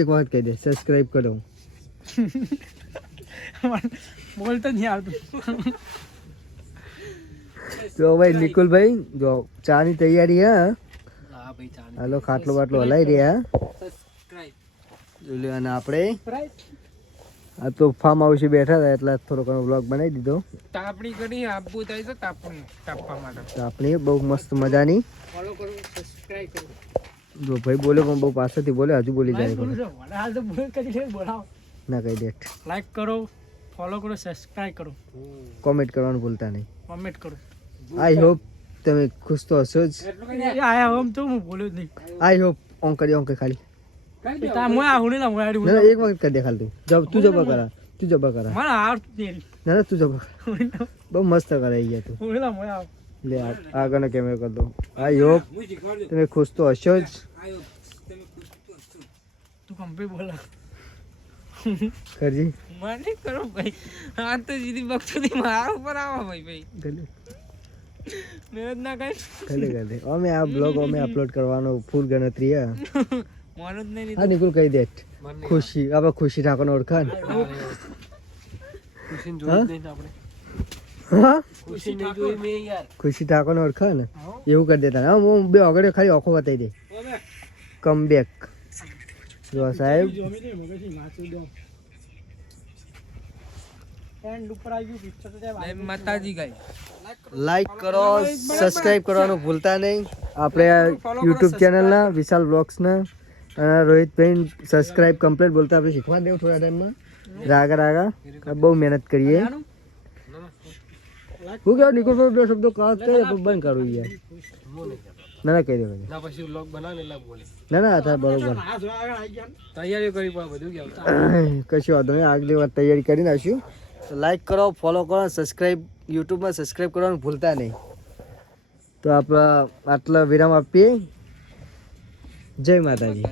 એક વાત કહી દે, સબસ્ક્રાઇબ કરો. બોલતો નહીં આવતું. જો ભાઈ નિકુલભાઈ જો ચાની તૈયારી હા. હા ભાઈ ચાલ. હાલો ખાટલો બાટલો હલાઈ રહ્યા. સબસ્ક્રાઇબ. અને આપણે આ તો ફાર્મ હાઉસ બેઠા હતા એટલે થોડો ઘણો બ્લોગ બનાવી દીધો. તાપણી કરી આપવું થાય તો તાપવા માટે. આપણી બહુ મસ્ત મજાની. ફોલો કરો, સબસ્ક્રાઇબ કરો. જો ભાઈ બોલે પણ બહુ પાછળથી બોલે, હજુ બોલી જાય. હાલ તો બોલ કરી બોલાવો. ના કહી દે. લાઈક કરો, ફોલો કરો, સબસ્ક્રાઇબ કરો, કોમેન્ટ કરવાનું ભૂલતા નહીં. કમેન્ટ કરો. આઈ હોપ તમે ખુશ તો હશો જ. આયા હોમ તો હું બોલ્યો જ નહીં. આઈ હોપ ઓન કરી ઓન ખાલી. તા હું આ હુને ના હું આડી. ના એક વખત કરી દે ખાલી તું જબા કરા. તું જબા કરા. મને આવડતું નહીં. ના તું જબા બહુ મસ્ત કરાઈ ગયા તું. હું ના હું આવ. લે આગળનો કેમેરો કર દો. આઈ હોપ તમે ખુશ તો હશો જ. તું કંપે બોલા. કરજી મને કરો ભાઈ. આ તો જીદી બક્ષુદી મારા ઉપર આવો ભાઈ ભાઈ. ગલે મહેનત ના કર. ગલે અમે આ બ્લોગ અમે અપલોડ કરવાનો ફૂલ ગણતરી હે. મોનો જ નહીં. હા નિકુલ કહી દે. ખુશી આપણે ખુશી ઠાકોરને ઓળખાણ. ખુશીને જોઈ દઈને આપણે. હા ખુશી નહીં જોઈ મે યાર. ખુશી ઠાકોરને ઓળખાણ ને એવું કરી દેતા. હા હું બે આગળ ખાલી આંખો બતાવી દે. કમ બેક જો સાહેબ. માતાજી ગાય. લાઈક કરો, સબસ્ક્રાઇબ કરવાનું ભૂલતા નહીં. આપણે યુટ્યુબ ચેનલના વિશાલ બ્લોગ્સના અને રોહિતભાઈ સબસ્ક્રાઇબ કમ્પ્લીટ બોલતા આપણે શીખવા દેવું થોડા ટાઈમમાં. રાગા બહુ મહેનત કરીએ. હું કહું નિકુલ બે શબ્દો કહો બંધ કરું યાર. ના ના કહી દે ના પછી વ્લોગ બનાવે એટલે બોલે. ના ના થાય બરોબર. તૈયારી કરી પણ બધું કેવું. કશું વાંધો નહીં. આગલી વાર તૈયારી કરી નાખ્યું. તો લાઈક કરો, ફોલો કરો, સબસ્ક્રાઈબ યુટ્યુબમાં સબસ્ક્રાઈબ કરવાનું ભૂલતા નહીં. તો આપણે આટલા વિરામ આપીએ. જય માતાજી.